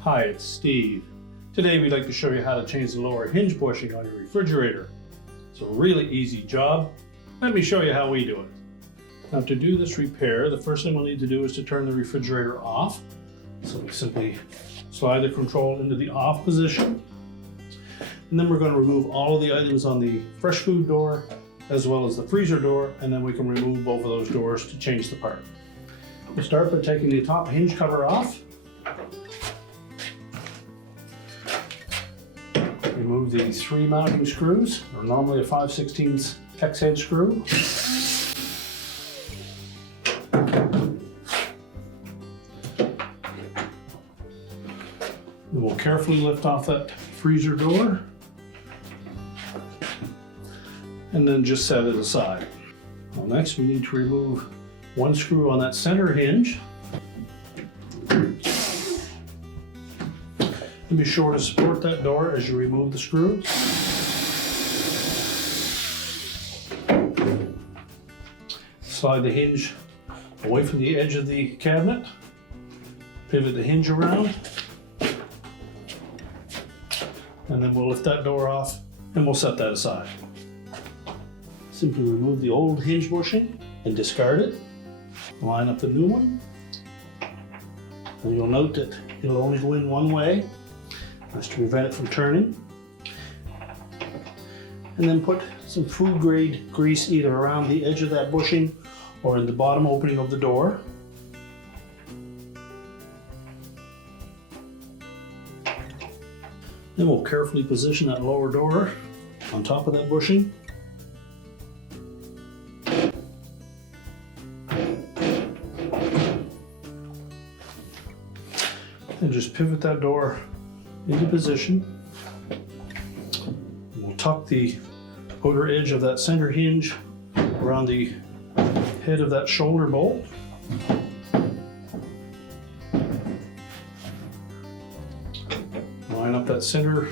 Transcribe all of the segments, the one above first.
Hi, it's Steve. Today we'd like to show you how to change the lower hinge bushing on your refrigerator. It's a really easy job. Let me show you how we do it. Now to do this repair, the first thing we'll need to do is to turn the refrigerator off. So we simply slide the control into the off position. And then we're going to remove all of the items on the fresh food door as well as the freezer door, and then we can remove both of those doors to change the part. We'll start by taking the top hinge cover off. Remove the 3 mounting screws, or normally a 5/16 hex head screw. And we'll carefully lift off that freezer door and then just set it aside. Well, next we need to remove 1 screw on that center hinge. And be sure to support that door as you remove the screw. Slide the hinge away from the edge of the cabinet. Pivot the hinge around. And then we'll lift that door off and we'll set that aside. Simply remove the old hinge bushing and discard it. Line up the new one. And you'll note that it'll only go in one way. That's to prevent it from turning. And then put some food grade grease either around the edge of that bushing or in the bottom opening of the door. Then we'll carefully position that lower door on top of that bushing. And just pivot that door into position. We'll tuck the outer edge of that center hinge around the head of that shoulder bolt. Line up that center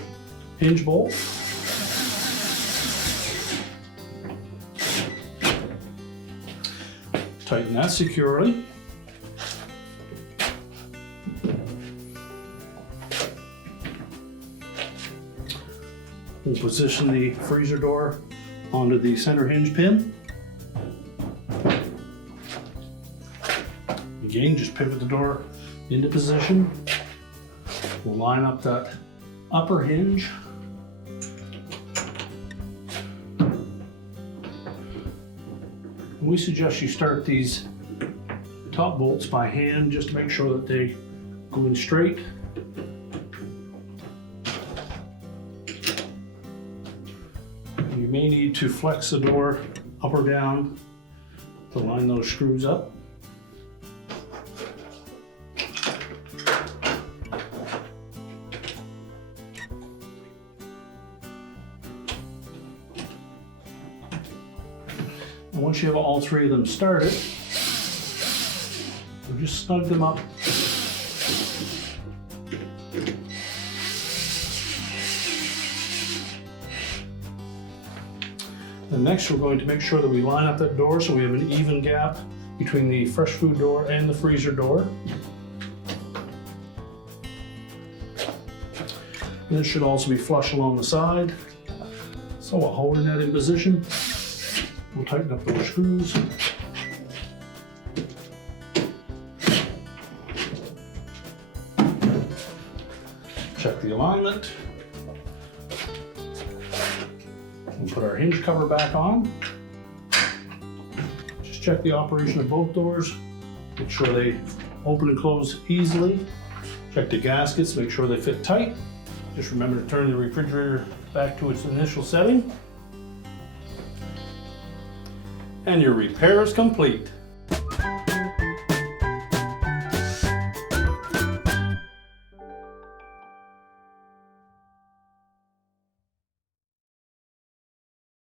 hinge bolt. Tighten that securely. We'll position the freezer door onto the center hinge pin. Again, just pivot the door into position. We'll line up that upper hinge. And we suggest you start these top bolts by hand just to make sure that they go in straight. You may need to flex the door up or down to line those screws up. And once you have all 3 of them started, we'll just snug them up. And next we're going to make sure that we line up that door so we have an even gap between the fresh food door and the freezer door. And it should also be flush along the side. So while holding that in position, we'll tighten up those screws. Check the alignment. We'll put our hinge cover back on. Just check the operation of both doors. Make sure they open and close easily. Check the gaskets, make sure they fit tight. Just remember to turn the refrigerator back to its initial setting. And your repair is complete.